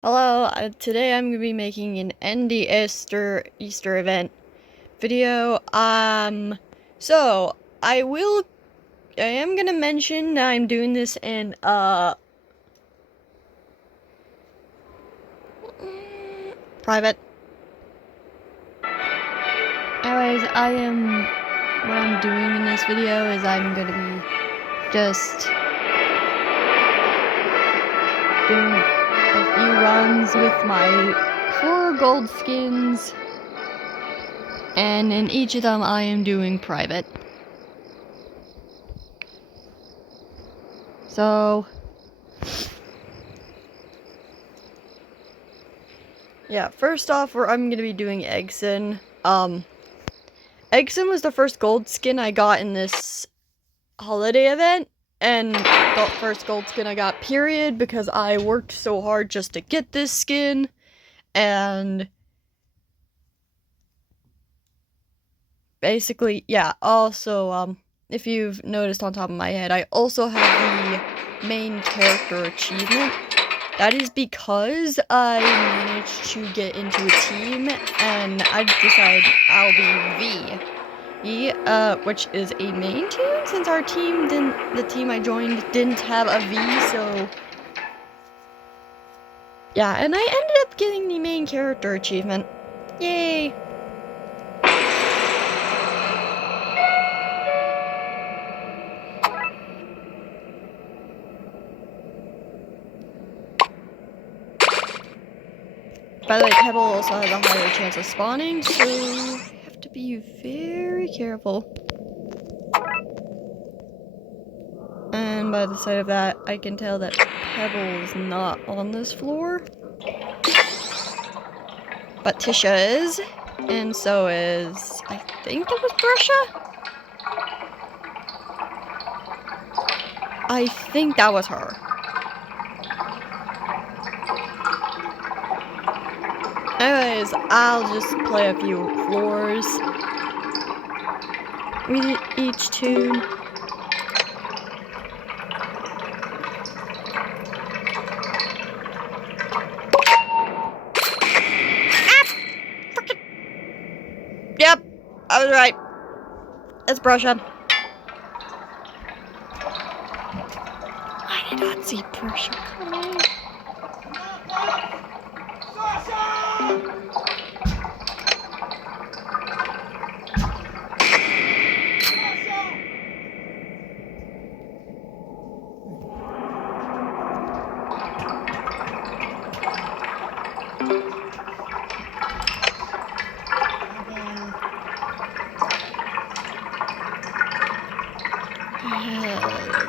Hello, today I'm gonna be making an Endy Easter event video. So I am gonna mention that I'm doing this in private. Anyways, what I'm doing in this video is I'm gonna be just doing a few runs with my 4 gold skins, and in each of them I am doing private. So yeah, first off, I'm gonna be doing Eggson. Eggson was the first gold skin I got in this holiday event, and the first gold skin I got, period, because I worked so hard just to get this skin, and basically, yeah, also, if you've noticed on top of my head, I also have the main character achievement. That is because I managed to get into a team, and I decided I'll be V, which is a main team, since our team the team I joined didn't have a V, so yeah, and I ended up getting the main character achievement. Yay! By the way, Pebble also has a higher chance of spawning, so you have to be very careful. And by the sight of that, I can tell that Pebble is not on this floor. But Tisha is, and so is, I think it was Brusha? I think that was her. Anyways, I'll just play a few floors with each tune. Yep, I was right. It's Brusha. I did not see Brusha coming.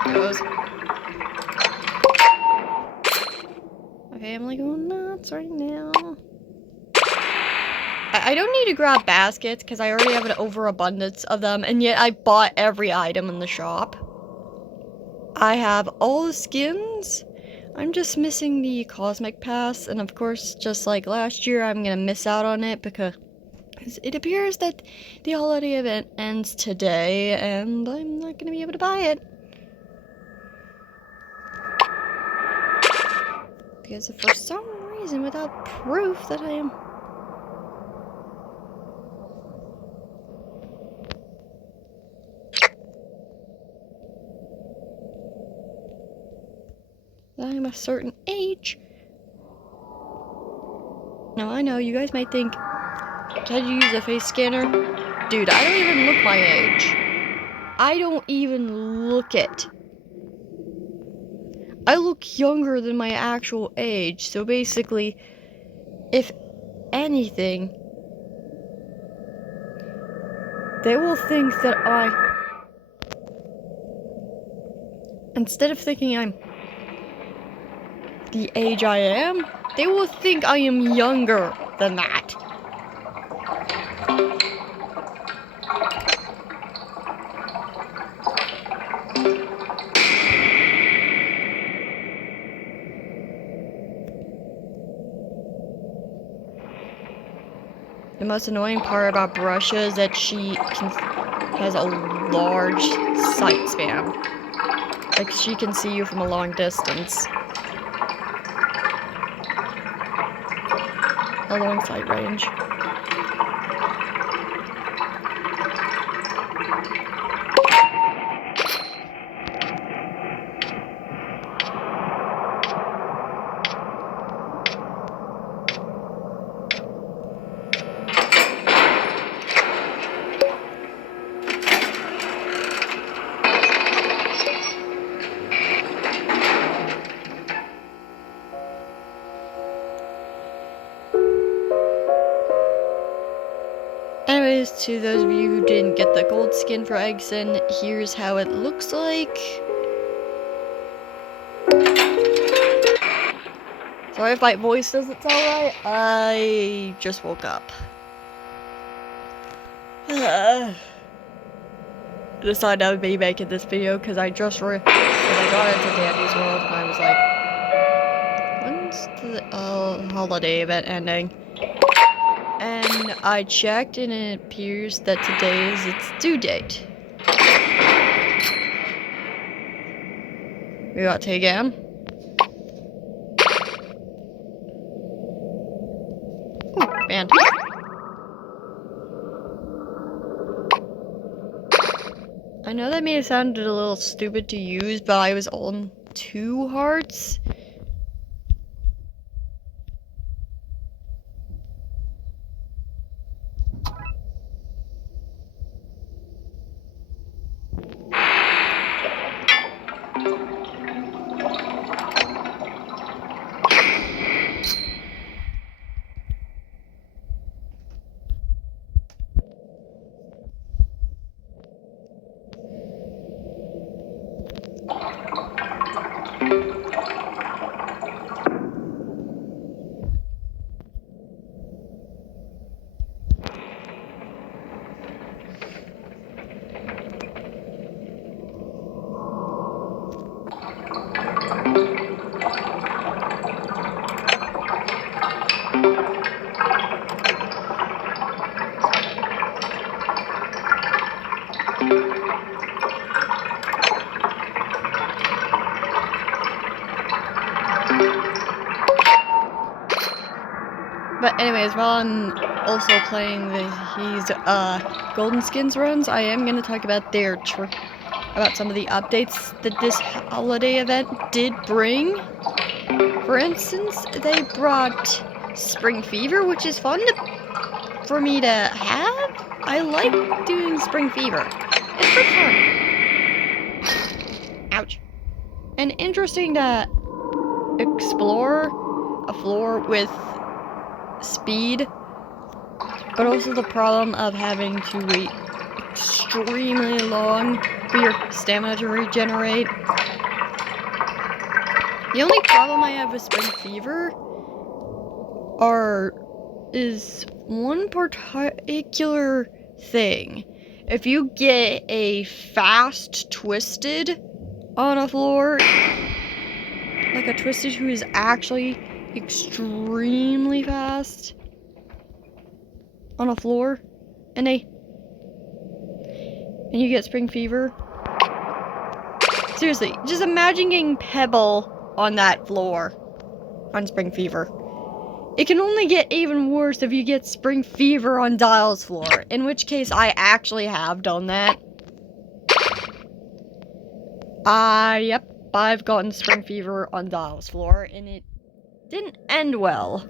There it goes. Okay, I'm like going nuts right now. I don't need to grab baskets because I already have an overabundance of them, and yet I bought every item in the shop. I have all the skins. I'm just missing the Cosmic Pass, and of course, just like last year, I'm gonna miss out on it because it appears that the holiday event ends today, and I'm not gonna be able to buy it. Because for some reason, without proof that I am... I'm a certain age. Now, I know, you guys might think, did you use a face scanner? Dude, I don't even look my age. I don't even look it. I look younger than my actual age, so basically, if anything, they will think that instead of thinking I'm the age I am, they will think I am younger than that. The most annoying part about Brusha is that she has a large sight span. Like, she can see you from a long distance. a long sight range. Anyways, to those of you who didn't get the gold skin for Eggson, here's how it looks like. Sorry if my voice doesn't sound right, I just woke up. I decided I would be making this video because I got into Dandy's World and I was like, when's the holiday event ending? And I checked and it appears that today is its due date. We got Tegan. Ooh, band. I know that may have sounded a little stupid to use, but I was on 2 hearts. But anyways, while I'm also playing these golden skins runs, I am going to talk about about some of the updates that this holiday event did bring. For instance, they brought Spring Fever, which is fun for me to have. I like doing Spring Fever. It's pretty fun. Ouch. And interesting to explore a floor with speed, but also the problem of having to wait extremely long for your stamina to regenerate. The only problem I have with Spring Fever is one particular thing. If you get a fast Twisted on a floor, like a Twisted who is actually extremely fast on a floor, and you get Spring Fever. Seriously, just imagine getting Pebble on that floor on Spring Fever. It can only get even worse if you get Spring Fever on Dial's floor, in which case I actually have done that. Yep, I've gotten Spring Fever on Dial's floor, and it didn't end well.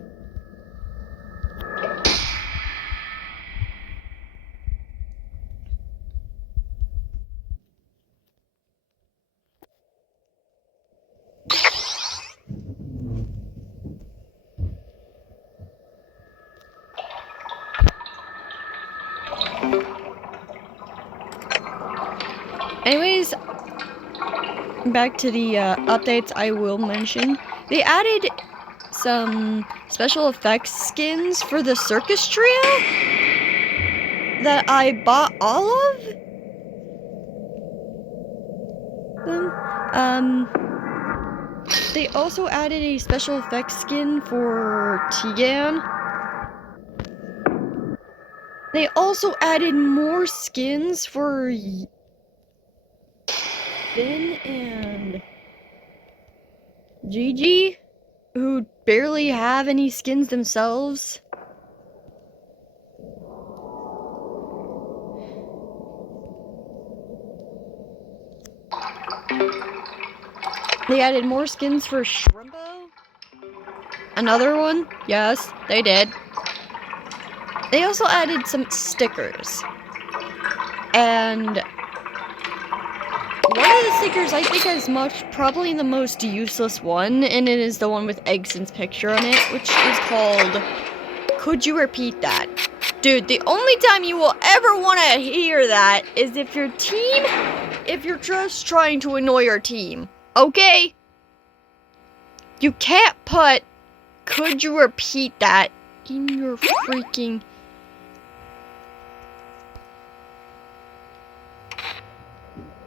Anyways, back to the updates I will mention. They added some special effects skins for the Circus Trio that I bought all of them. They also added a special effects skin for Tegan. They also added more skins for Finn and Gigi, who barely have any skins themselves. They added more skins for Shrimbo. Another one? Yes, they did. They also added some stickers. And one of the stickers I think is probably the most useless one, and it is the one with Eggson's picture on it, which is called Could You Repeat That? Dude, the only time you will ever want to hear that is if you're just trying to annoy your team. Okay? You can't put Could You Repeat That in your freaking...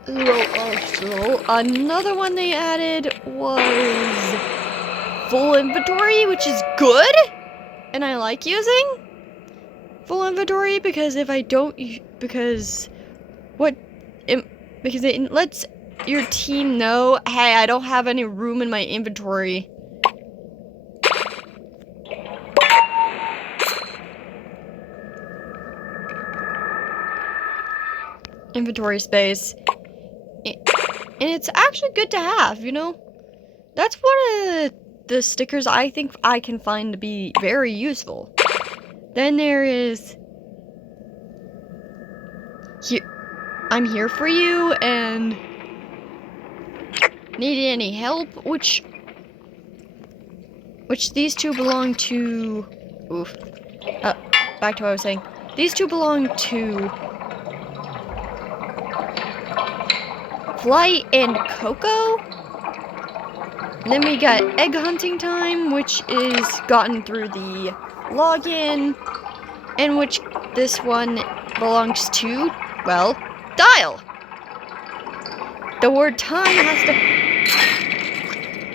Also, another one they added was full inventory, which is good, and I like using full inventory because if I don't, because it lets your team know, hey, I don't have any room in my inventory. Inventory space. And it's actually good to have, you know? That's one of the stickers I think I can find to be very useful. Then there is... I'm here for you, and... Need any help? Which these two belong to... Oof. Back to what I was saying. These two belong to... Flight and Coco. And then we got Egg Hunting Time, which is gotten through the login, and which this one belongs to, well, Dial. The word time has to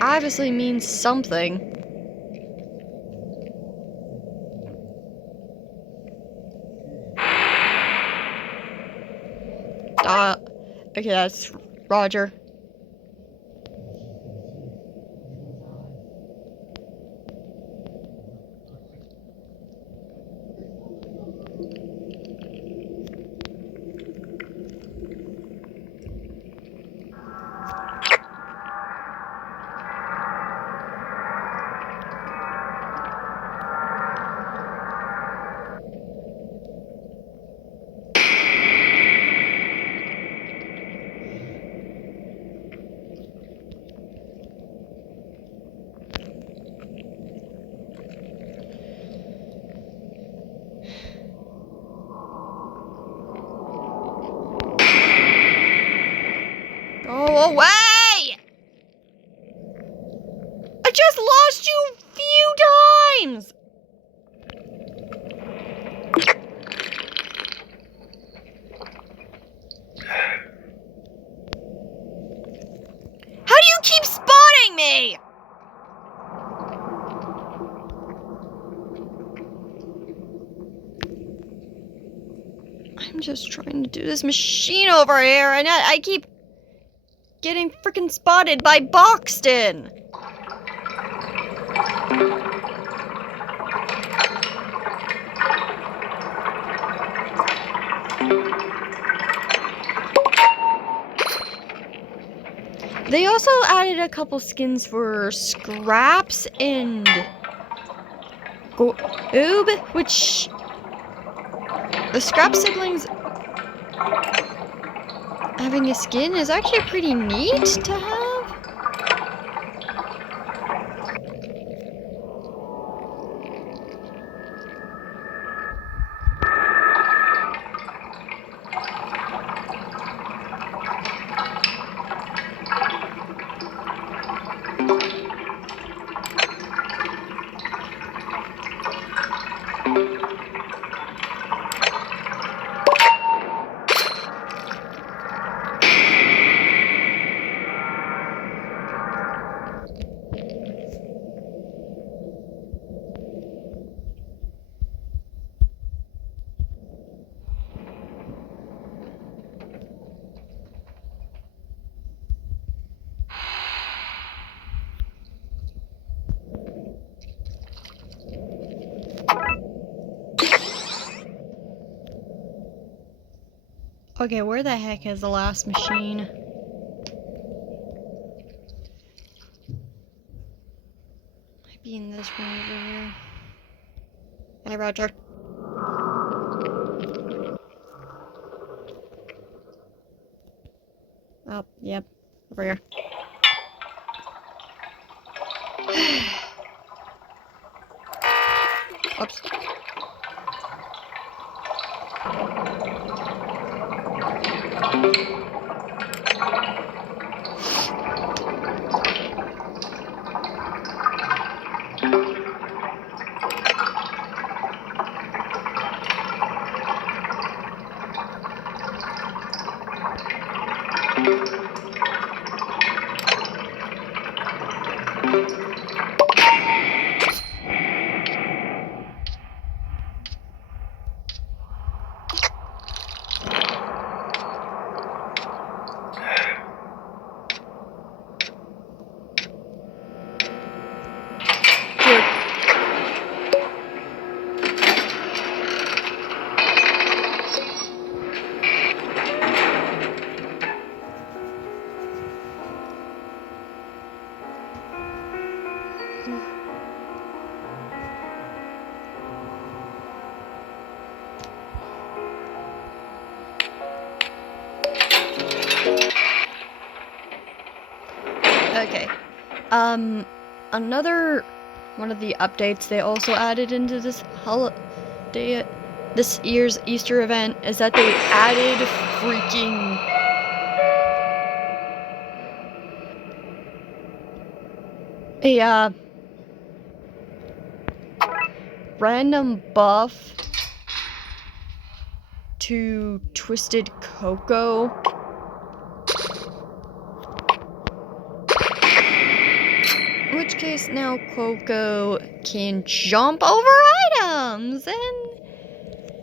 obviously means something. Okay, that's Roger. Go away! I just lost you a few times! How do you keep spotting me? I'm just trying to do this machine over here, and I keep getting freaking spotted by Boxton. They also added a couple skins for Scraps and Oob, which the Scrap siblings having a skin is actually pretty neat to have. Okay, where the heck is the last machine? in this room over here. Hey, Roger. Oh, yep. Over here. Oops. Okay. Another one of the updates they also added into this holiday, this year's Easter event, is that they added freaking a random buff to Twisted Coco. In which case now Coco can jump over items, and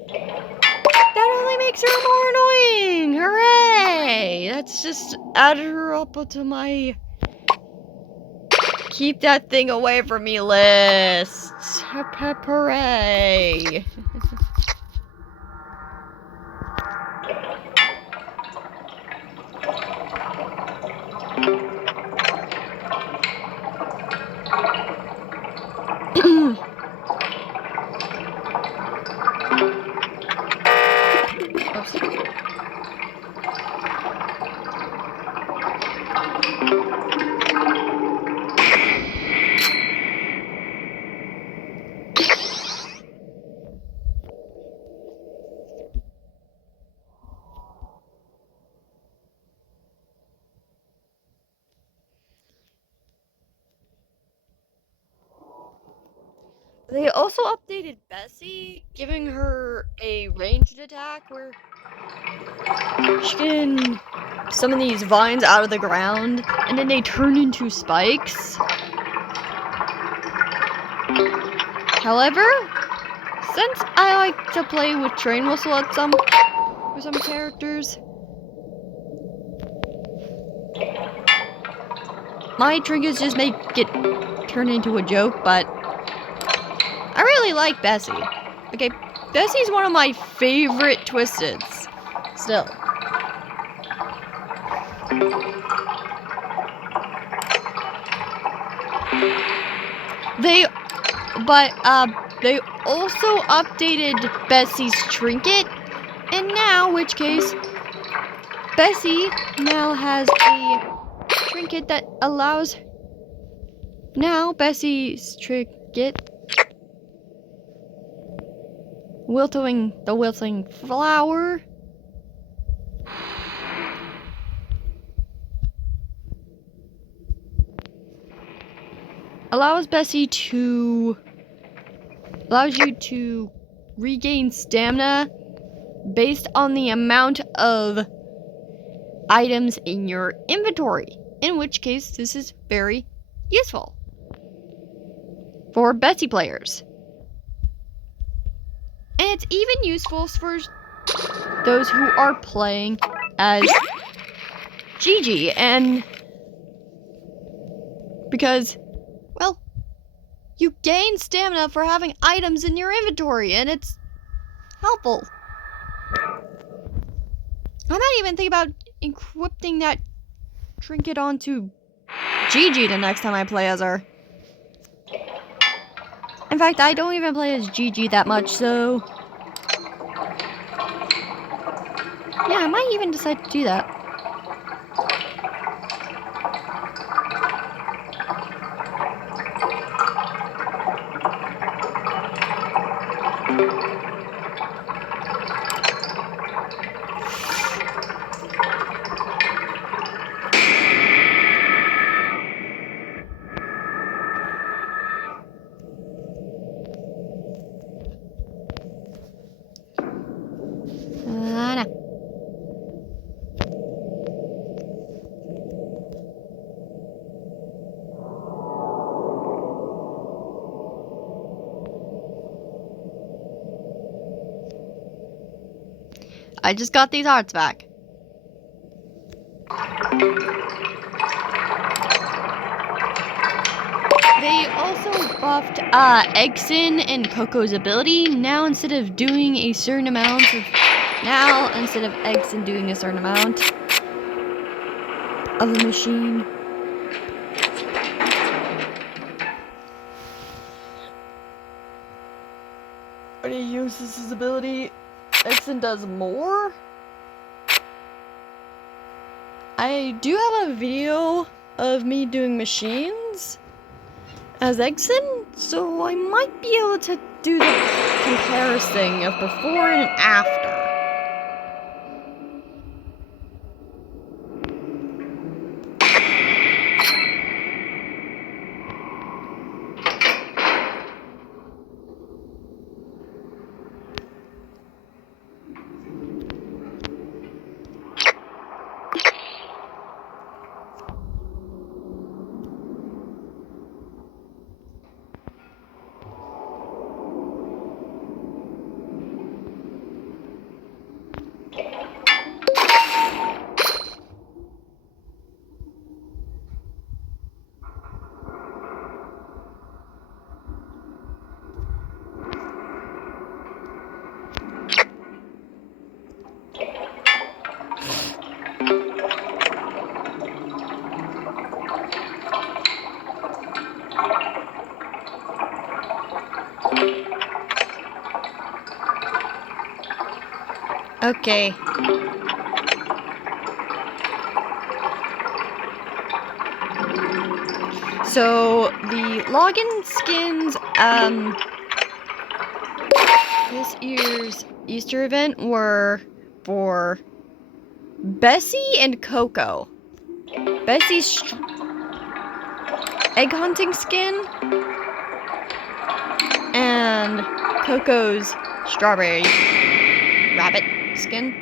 that only makes her more annoying. Hooray! That's just added her up to my keep that thing away from me list. Hooray! They also updated Bessie, giving her a ranged attack where she can summon these vines out of the ground, and then they turn into spikes. However, since I like to play with train whistle for some characters, my trinkets just make it turn into a joke, but I really like Bessie. Okay, Bessie's one of my favorite Twisteds. Still. They also updated Bessie's trinket, and now, which case, Bessie now has a trinket that allows. Now Bessie's trinket, the wilting flower, allows you to regain stamina based on the amount of items in your inventory, in which case this is very useful for Bessie players. And it's even useful for those who are playing as Gigi, and because, well, you gain stamina for having items in your inventory, and it's helpful. I might even think about equipping that trinket onto Gigi the next time I play as her. In fact, I don't even play as Gigi that much, so... Yeah, I might even decide to do that. No. I just got these hearts back. They also buffed Exin and Coco's ability. Now instead of Exin doing a certain amount of the machine. When he uses his ability, Exin does more? I do have a video of me doing machines as Exin, so I might be able to do the comparison of before and after. Okay. So the login skins this year's Easter event were for Bessie and Coco. Bessie's egg hunting skin and Coco's strawberry rabbit skin.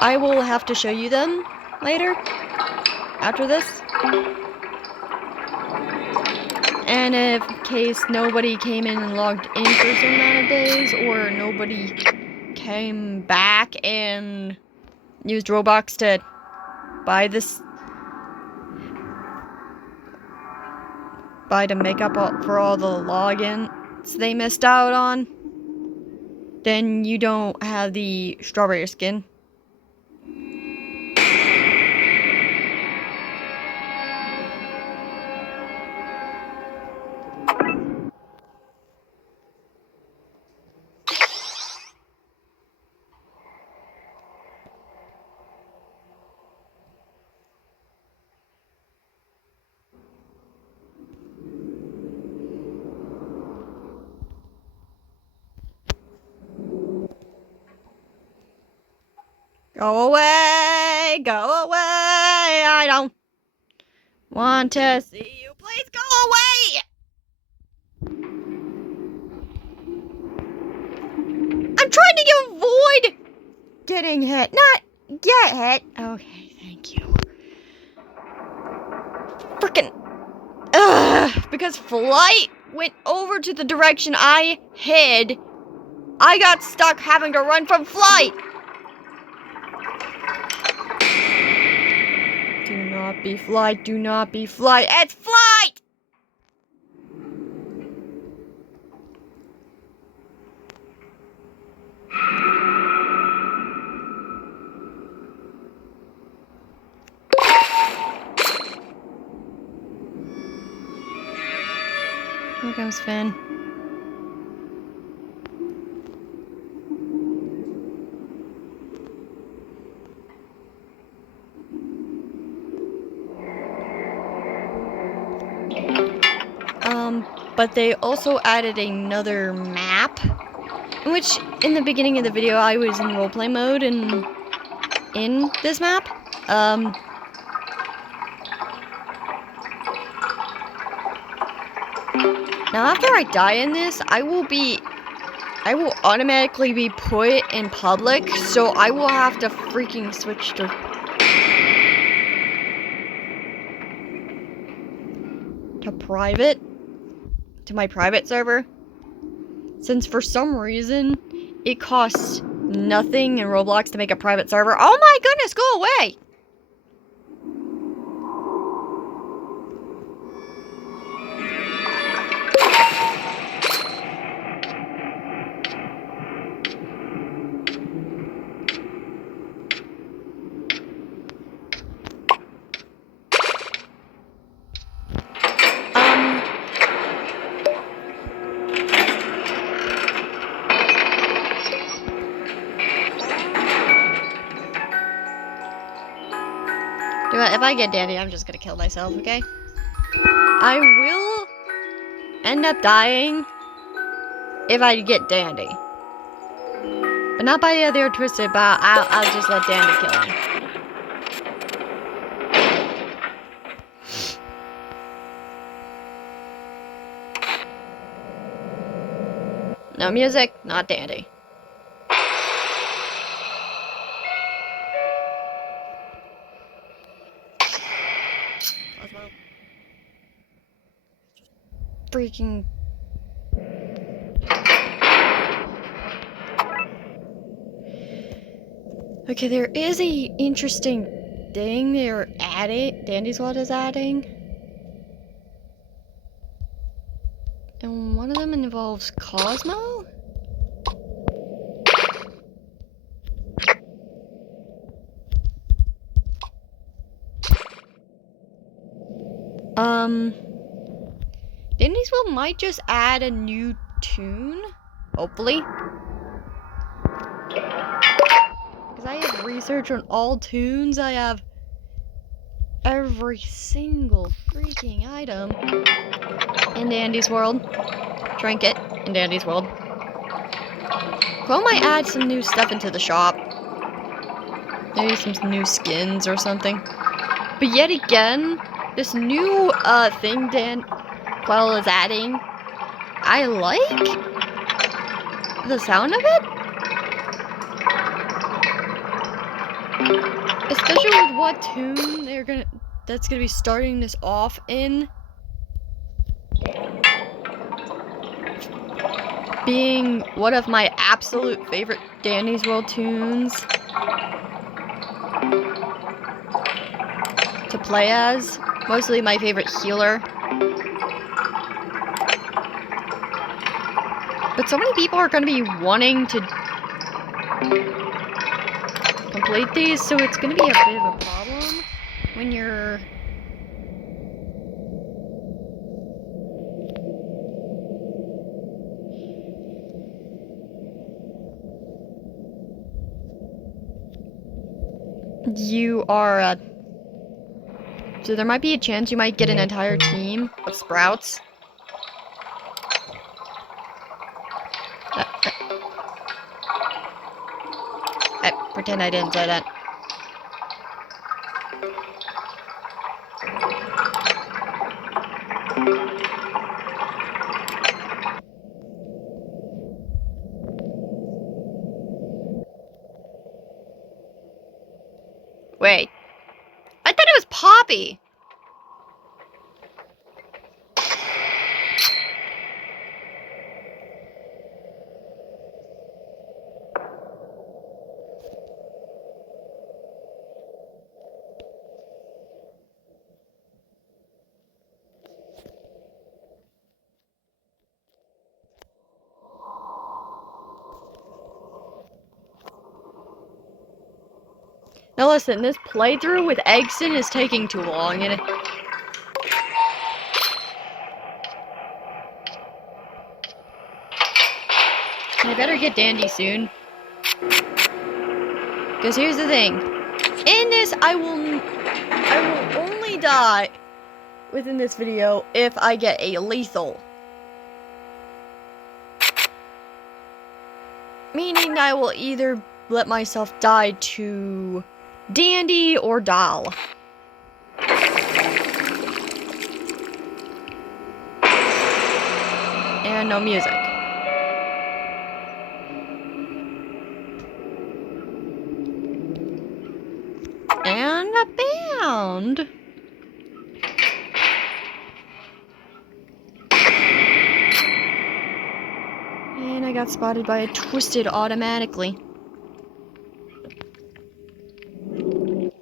I will have to show you them later, after this. And in case nobody came in and logged in for a certain amount of days, or nobody came back and used Robux to buy to make up for all the logins they missed out on, then you don't have the strawberry skin. Go away! Go away! I don't want to see you. Please go away! I'm trying to avoid getting hit. Not get hit. Okay, thank you. Frickin'. Ugh! Because Flight went over to the direction I hid, I got stuck having to run from Flight! Do not be Flight, do not be Flight. It's Flight! Here comes Finn. But they also added another map, which in the beginning of the video I was in roleplay mode and in this map. Now after I die in this, I will automatically be put in public, so I will have to freaking switch to private, to my private server, since for some reason it costs nothing in Roblox to make a private server. Oh my goodness, go away! If I get Dandy, I'm just gonna kill myself, okay? I will end up dying if I get Dandy. But not by the other Twisted, but I'll just let Dandy kill him. No music, not Dandy. Freaking... Okay, there is a interesting thing they're adding, Dandy's World is adding. And one of them involves Cosmo? Dandy's World might just add a new tune, hopefully. Because I have research on all tunes, I have every single freaking item in Dandy's World. Trinket in Dandy's World. Well, might add some new stuff into the shop. Maybe some new skins or something. But yet again, this new thing Quell is adding, I like the sound of it. Especially with what tune that's gonna be starting this off in. Being one of my absolute favorite Dandy's World tunes to play as. Mostly my favorite healer. But so many people are going to be wanting to complete these, so it's going to be a bit of a problem when you're... You are, so there might be a chance you might get an entire team of Sprouts. Pretend I didn't say that. Wait. I thought it was Poppy. Now listen, this playthrough with Eggston is taking too long, and get Dandy soon. Because here's the thing. In this, I will only die within this video if I get a lethal. Meaning I will either let myself die to Dandy or Doll. And no music. And a bound. And I got spotted by a Twisted automatically.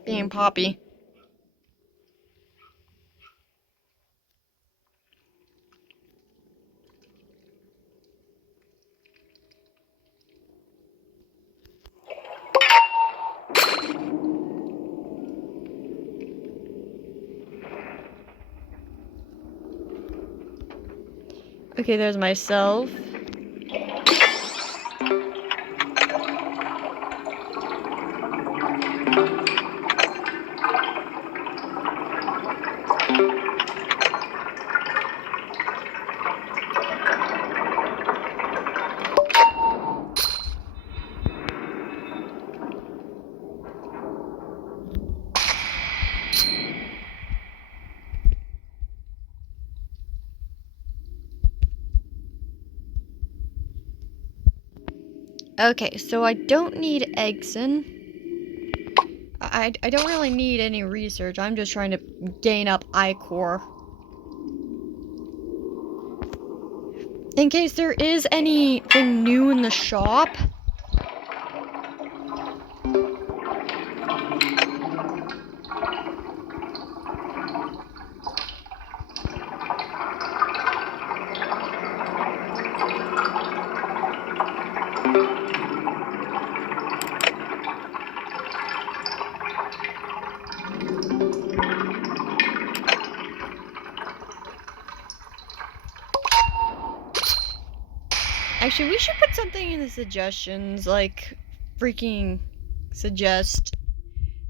Being Poppy. Okay, there's myself. Okay, so I don't need Eggson. I don't really need any research. I'm just trying to gain up Ichor. In case there is anything new in the shop. Actually, we should put something in the suggestions, like freaking suggest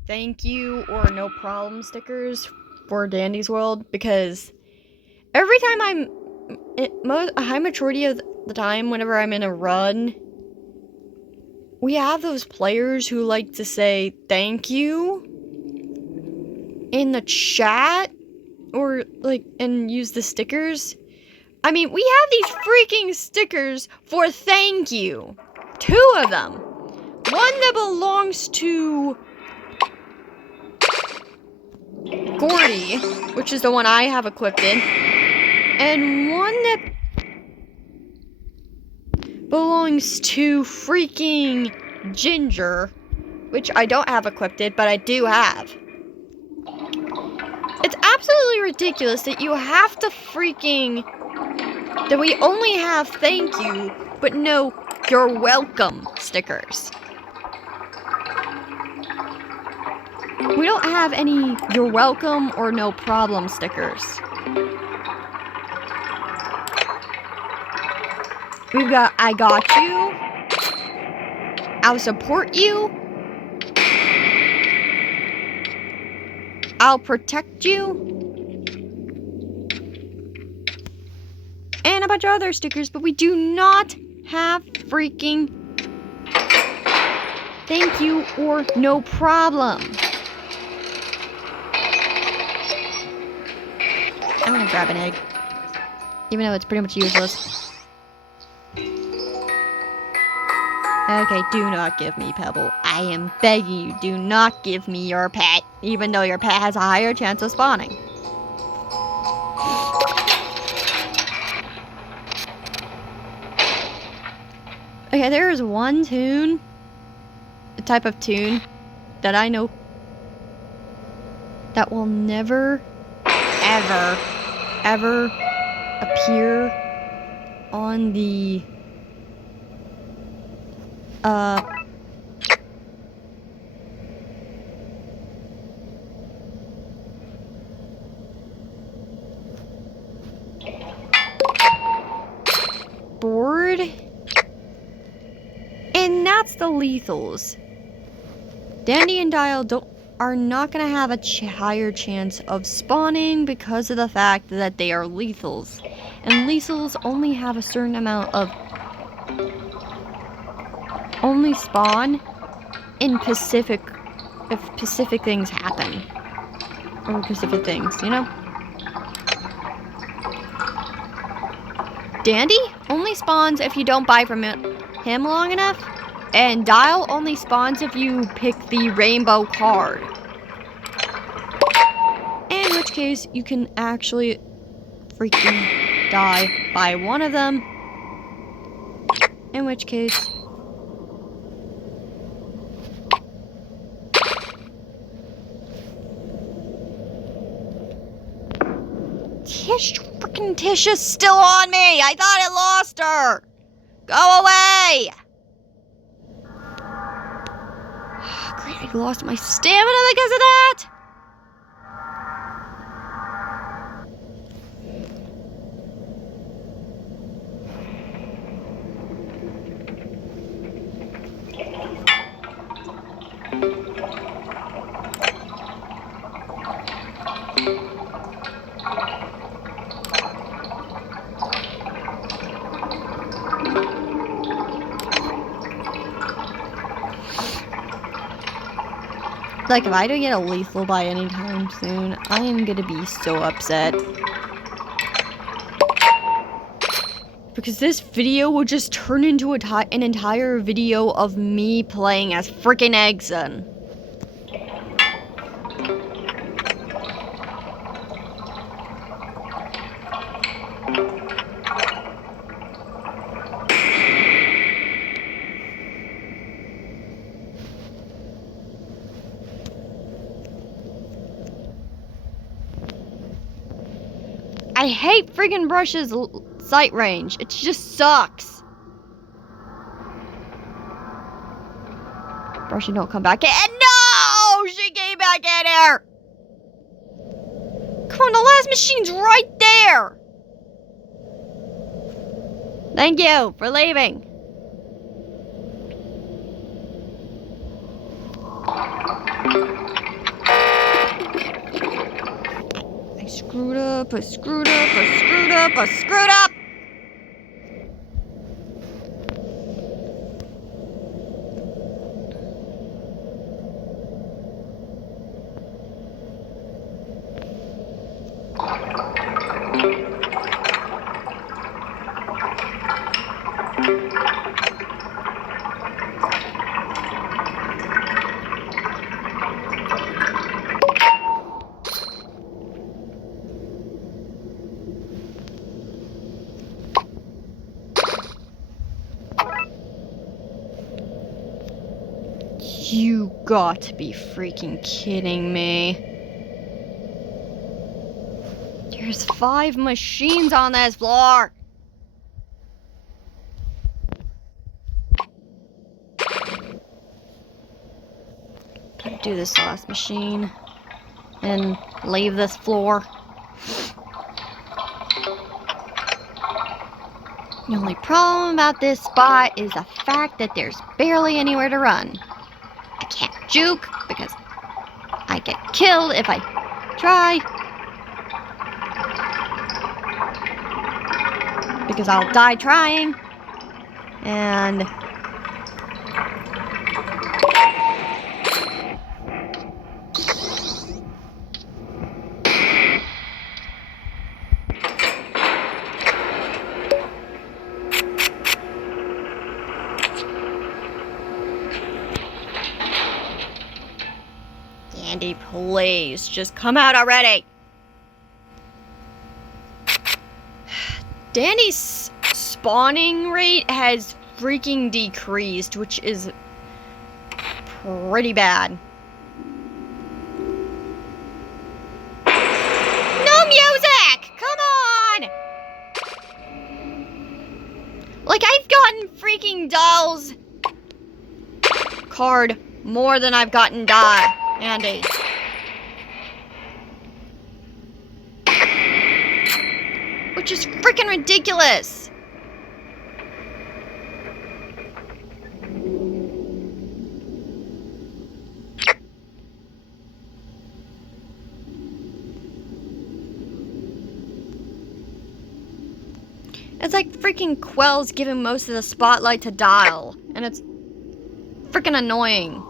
thank you or no problem stickers for Dandy's World, because every time a high majority of the time, whenever I'm in a run, we have those players who like to say thank you in the chat or like and use the stickers. I mean, we have these freaking stickers for thank you. 2 of them. One that belongs to Gordy, which is the one I have equipped in, and one that belongs to freaking Ginger, which I don't have equipped it, but I do have. It's absolutely ridiculous that you have to freaking... that we only have thank you, but no you're welcome stickers. We don't have any you're welcome or no problem stickers. We've got I got you, I'll support you, I'll protect you, and a bunch of other stickers, but we do not have freaking thank you or no problem. I'm gonna grab an egg, even though it's pretty much useless. Okay, do not give me Pebble. I am begging you, do not give me your pet, even though your pet has a higher chance of spawning. Okay, there is one tune, a type of tune, that I know that will never, ever appear on the board. that's the lethals. Dandy and Dial are not gonna have a higher chance of spawning because of the fact that they are lethals. And lethals only have a certain amount of... only spawn in Pacific... if Pacific things happen. Or Pacific things, you know? Dandy only spawns if you don't buy from him long enough. And Dial only spawns if you pick the rainbow card. In which case, you can actually freaking die by one of them. In which case... Tish is still on me! I thought I lost her! Go away! Great, I lost my stamina because of that! Like, if I don't get a lethal by any time soon, I am gonna be so upset. Because this video will just turn into an entire video of me playing as freaking Eggson. I hate friggin' Brush's sight range. It just sucks. Brushy, don't come back in. No! She came back in here! Come on, the last machine's right there! Thank you for leaving. I screwed up, I screwed up, I screwed up, I screwed up! You got to be freaking kidding me. There's 5 machines on this floor. Gotta do this last machine and leave this floor. The only problem about this spot is the fact that there's barely anywhere to run. I can't juke because I get killed if I try. Because I'll die trying. And Andy, please, just come out already. Danny's spawning rate has freaking decreased, which is pretty bad. No music! Come on! Like, I've gotten freaking dolls card more than I've gotten Andy. Which is freaking ridiculous. It's like freaking Quell's giving most of the spotlight to Dial, and it's freaking annoying.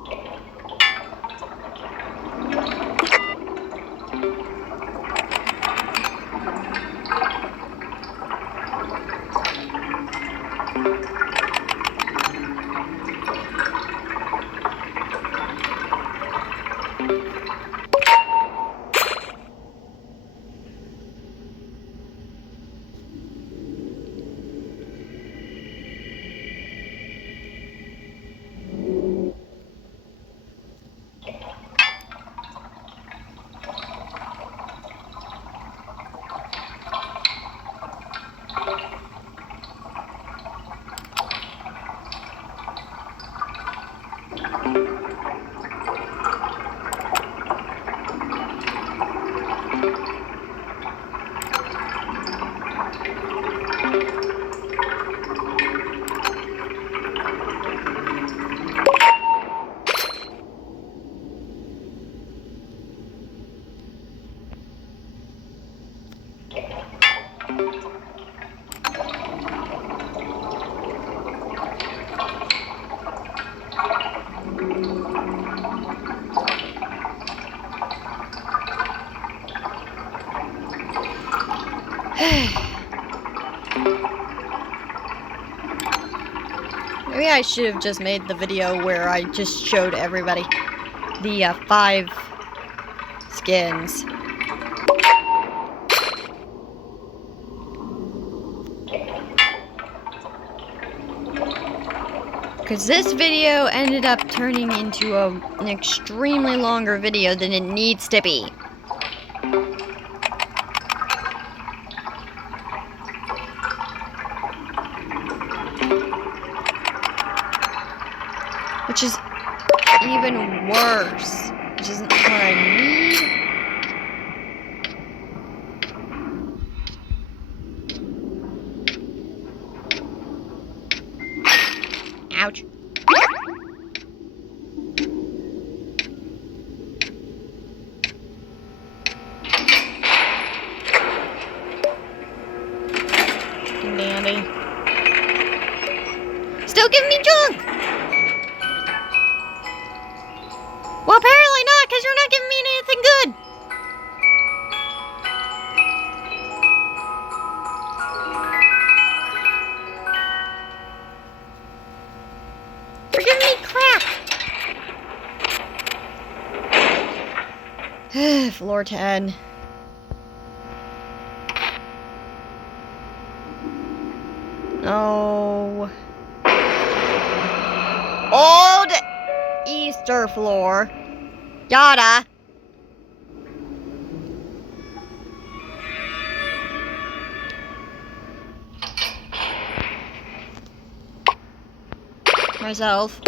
Maybe I should have just made the video where I just showed everybody the 5 skins. Because this video ended up turning into an extremely longer video than it needs to be. Which is even worse. Which isn't what I need. Ouch. Dandy. Still giving me junk! Well, apparently not, because you're not giving me anything good. You're giving me crap. Floor 10. Oh. Old Easter floor. Yada. Myself.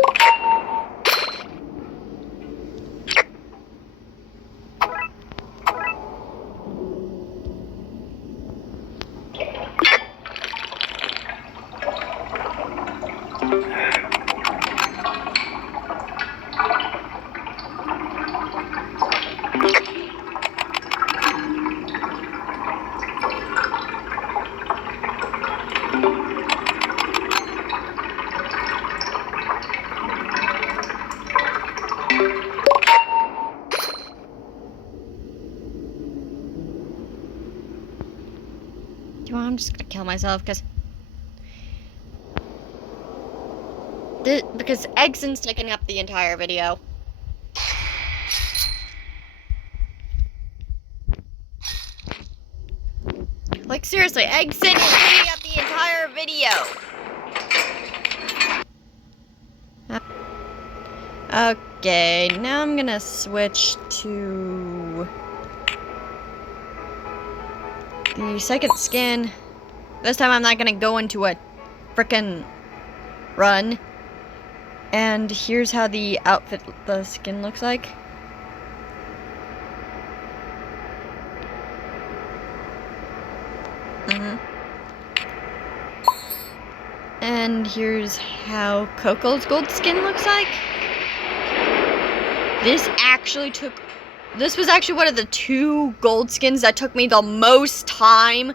I'm just gonna kill myself because Eggson's taking up the entire video. Like seriously, Eggson is taking up the entire video. Okay, now I'm gonna switch to the second skin. This time I'm not gonna go into a frickin' run. And here's how the outfit, the skin looks like. And here's how Coco's gold skin looks like. This was actually one of the 2 gold skins that took me the most time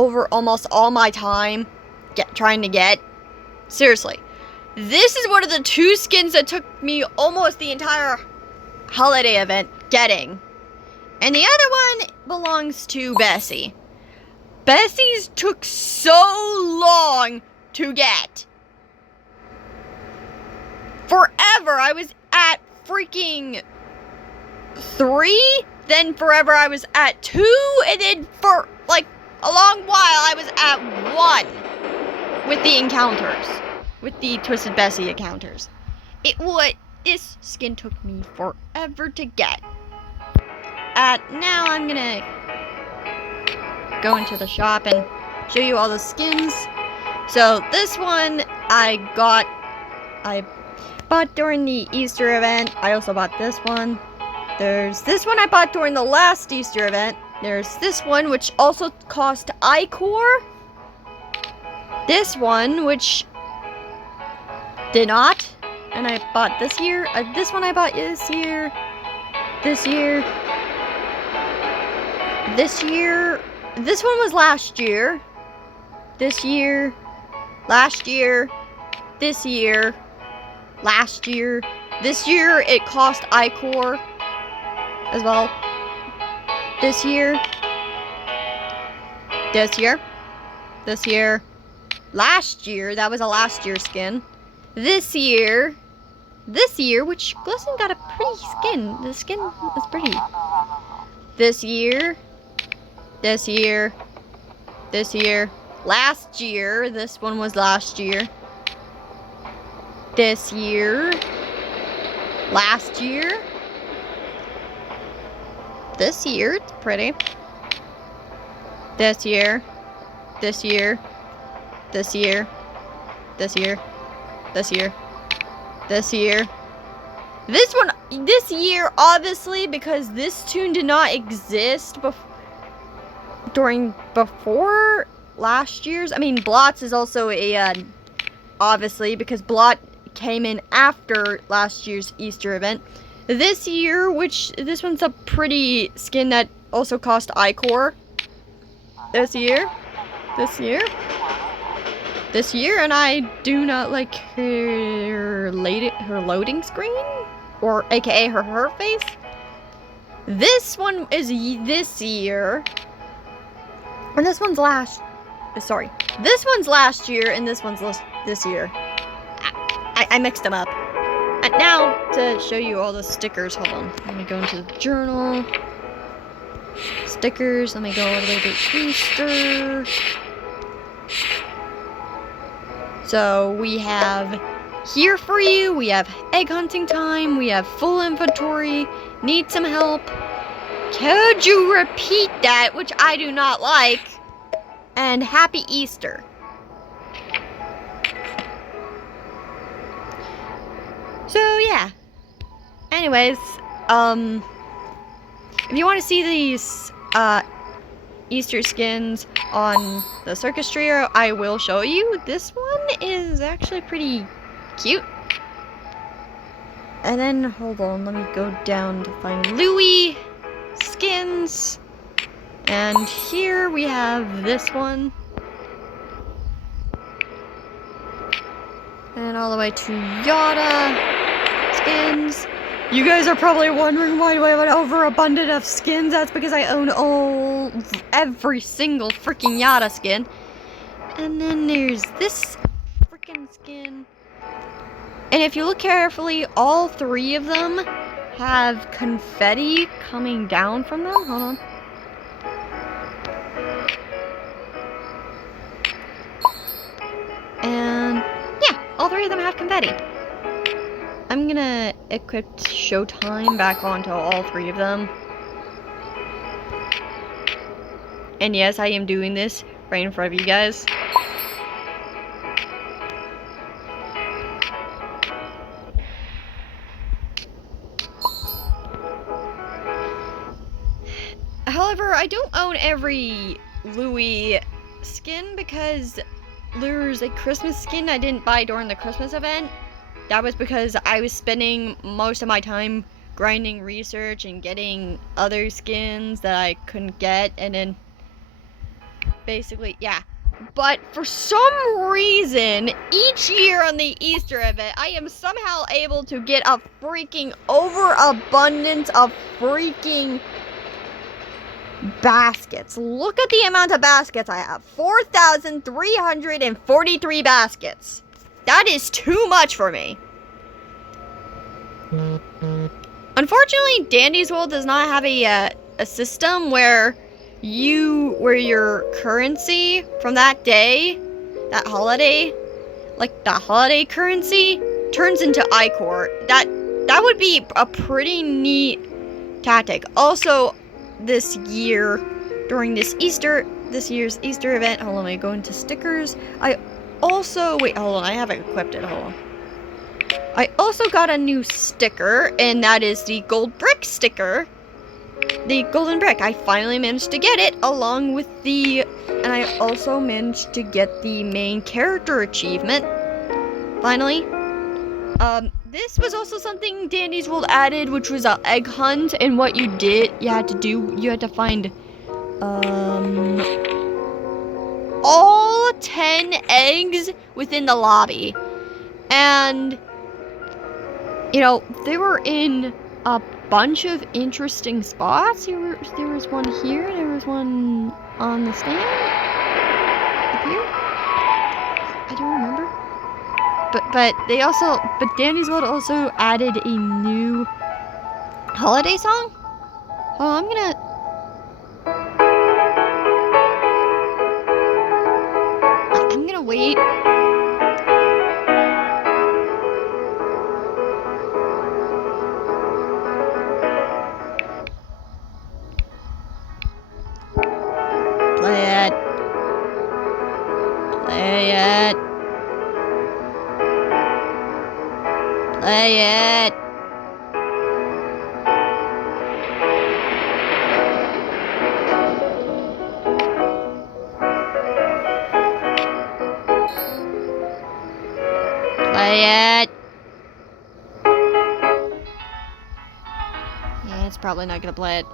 over almost all my time trying to get. Seriously. This is one of the 2 skins that took me almost the entire holiday event getting. And the other one belongs to Bessie. Bessie's took so long to get. Forever I was at freaking 3, then forever I was at 2, and then for like a long while I was at 1 with the encounters. With the Twisted Bessie encounters. This skin took me forever to get. Now I'm gonna go into the shop and show you all the skins. So this one I bought during the Easter event. I also bought this one. There's this one I bought during the last Easter event. There's this one which also cost Ichor. This one which did not, and I bought this year. This one I bought this year. This year. This year. This one was last year. This year. Last year. This year. Last year. This year it cost Ichor as well. This year. This year. This year. Last year. That was a last year skin. This year, which Glisten got a pretty skin. The skin is pretty. This year, last year, this one was last year. This year, last year, this year, it's pretty. This year, this year, this year, this year. This year. This year. This one, this year, obviously, because this tune did not exist before last year's. I mean, Blotz is also a, obviously, because Blot came in after last year's Easter event. This year, this one's a pretty skin that also cost Ichor. This year. This year, and I do not like her loading screen, or aka her face. This one is this year, and this one's last year, and this one's this year. I mixed them up. And now to show you all the stickers, hold on. Let me go into the journal. Stickers. Let me go all the way to Easter. So we have Here For You, we have Egg Hunting Time, we have Full Inventory, Need Some Help, Could You Repeat That, which I do not like, and Happy Easter. So yeah. Anyways, if you want to see these Easter skins on the Circus Trio, I will show you. This one is actually pretty cute. And then, hold on, let me go down to find Louie skins. And here we have this one. And all the way to Yada skins. You guys are probably wondering why do I have an overabundance of skins? That's because I own every single freaking Yada skin. And then there's this freaking skin. And if you look carefully, all 3 of them have confetti coming down from them. Hold on. And yeah, all 3 of them have confetti. I'm gonna equip Showtime back onto all 3 of them. And yes, I am doing this right in front of you guys. However, I don't own every Louie skin because there's a Christmas skin I didn't buy during the Christmas event. That was because I was spending most of my time grinding research and getting other skins that I couldn't get, and then basically, yeah. But for some reason, each year on the Easter event, I am somehow able to get a freaking overabundance of freaking baskets. Look at the amount of baskets I have. 4,343 baskets. That is too much for me. Unfortunately, Dandy's World does not have a system where your currency from that day, that holiday, like the holiday currency, turns into Icor. That would be a pretty neat tactic. Also, this year, during this year's Easter event, hold on, let me go into stickers. Wait, hold on, I haven't equipped it, hold on. I also got a new sticker, and that is the gold brick sticker. The golden brick. I finally managed to get it, along with and I also managed to get the main character achievement. Finally. This was also something Dandy's World added, which was an egg hunt, and what you had to find, all 10 eggs within the lobby. And, you know, they were in a bunch of interesting spots. There was one here, there was one on the stand, up here. I don't remember. But Dandy's World also added a new holiday song. Oh, I'm gonna wait. Play it. Play it. Play it. Play it. Yeah, it's probably not gonna play it.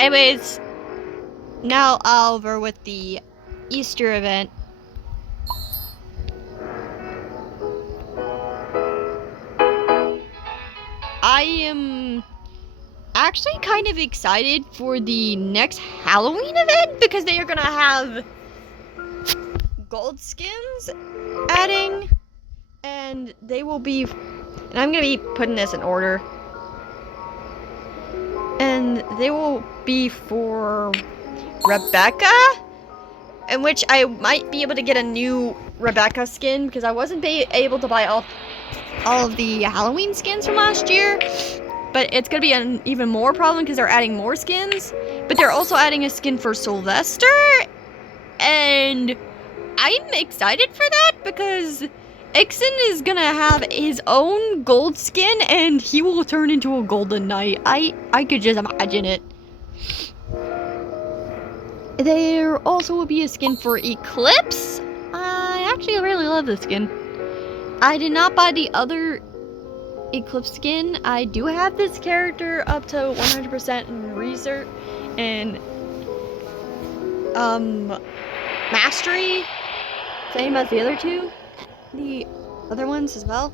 Anyways, now over with the Easter event. I am actually kind of excited for the next Halloween event because they are gonna have gold skins adding, and they will be, and I'm gonna be putting this in order, and they will be for Rebecca, in which I might be able to get a new Rebecca skin because I wasn't able to buy all of the Halloween skins from last year. But it's gonna be an even more problem because they're adding more skins. But they're also adding a skin for Sylvester, and I'm excited for that because Ixon is gonna have his own gold skin and he will turn into a golden knight. I could just imagine it. There also will be a skin for Eclipse. I actually really love this skin. I did not buy the other Eclipse skin. I do have this character up to 100% in research and mastery, same as the other ones as well.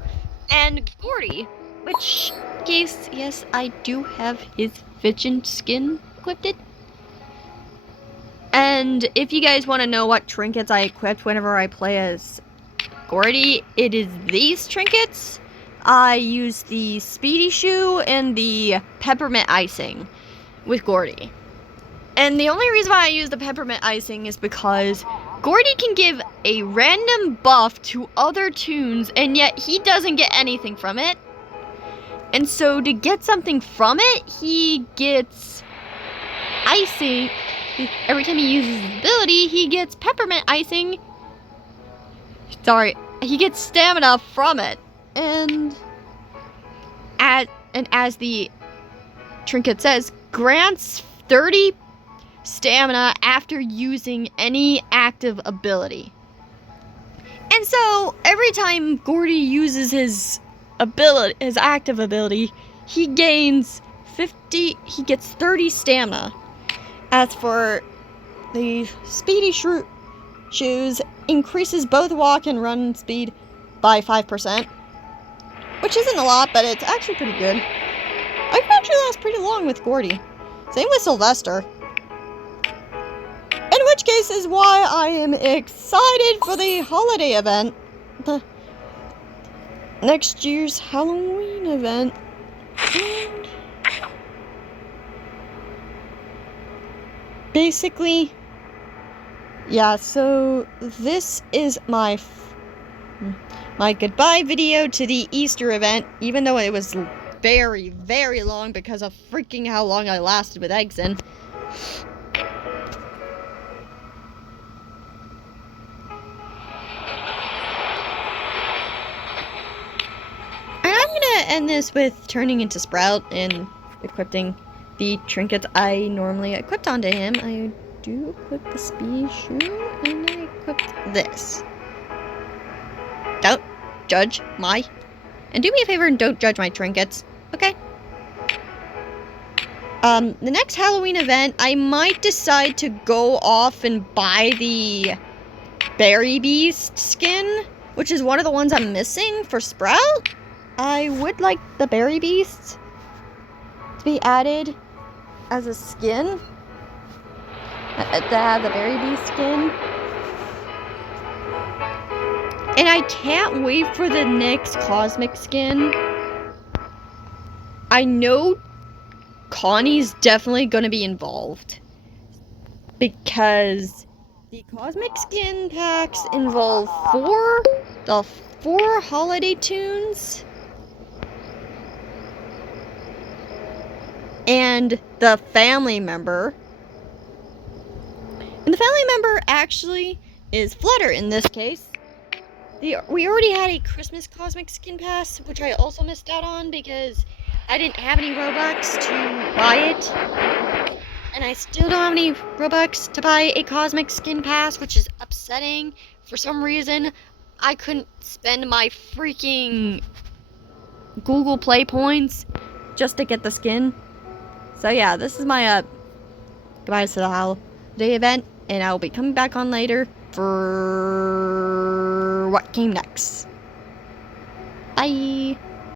And Gordy, which case, yes, I do have his Vision skin equipped. And if you guys want to know what trinkets I equipped whenever I play as Gordy, it is these trinkets. I use the Speedy Shoe and the Peppermint Icing with Gordy. And the only reason why I use the Peppermint Icing is because Gordy can give a random buff to other toons, and yet he doesn't get anything from it. And so to get something from it, he gets icing. Every time he uses his ability, he gets Peppermint Icing Sorry, he gets stamina from it, and as the trinket says, grants 30 stamina after using any active ability. And so every time Gordy uses his active ability, he gains 50. He gets 30 stamina. As for the Speedy Shoes, increases both walk and run speed by 5%, which isn't a lot, but it's actually pretty good. I can actually last pretty long with Gordy. Same with Sylvester. In which case is why I am excited for the holiday event. The next year's Halloween event. And basically, yeah, so this is my goodbye video to the Easter event, even though it was very, very long because of freaking how long I lasted with Eggson. And I'm gonna end this with turning into Sprout and equipping the trinkets I normally equipped onto him. I do equip the Speedy Shoe, and I equipped this. Don't judge my... And do me a favor and don't judge my trinkets, okay? The next Halloween event, I might decide to go off and buy the Berry Beast skin, which is one of the ones I'm missing for Sprout. I would like the Berry Beast to be added as a skin. To have the Berry Beast skin. And I can't wait for the next Cosmic skin. I know Connie's definitely going to be involved. Because the Cosmic skin packs involve the four holiday tunes. And the family member. And the family member actually is Flutter in this case. We already had a Christmas Cosmic Skin Pass, which I also missed out on because I didn't have any Robux to buy it. And I still don't have any Robux to buy a Cosmic Skin Pass, which is upsetting. For some reason, I couldn't spend my freaking Google Play points just to get the skin. So yeah, this is my goodbye to the holiday event, and I will be coming back on later for what came next. Bye!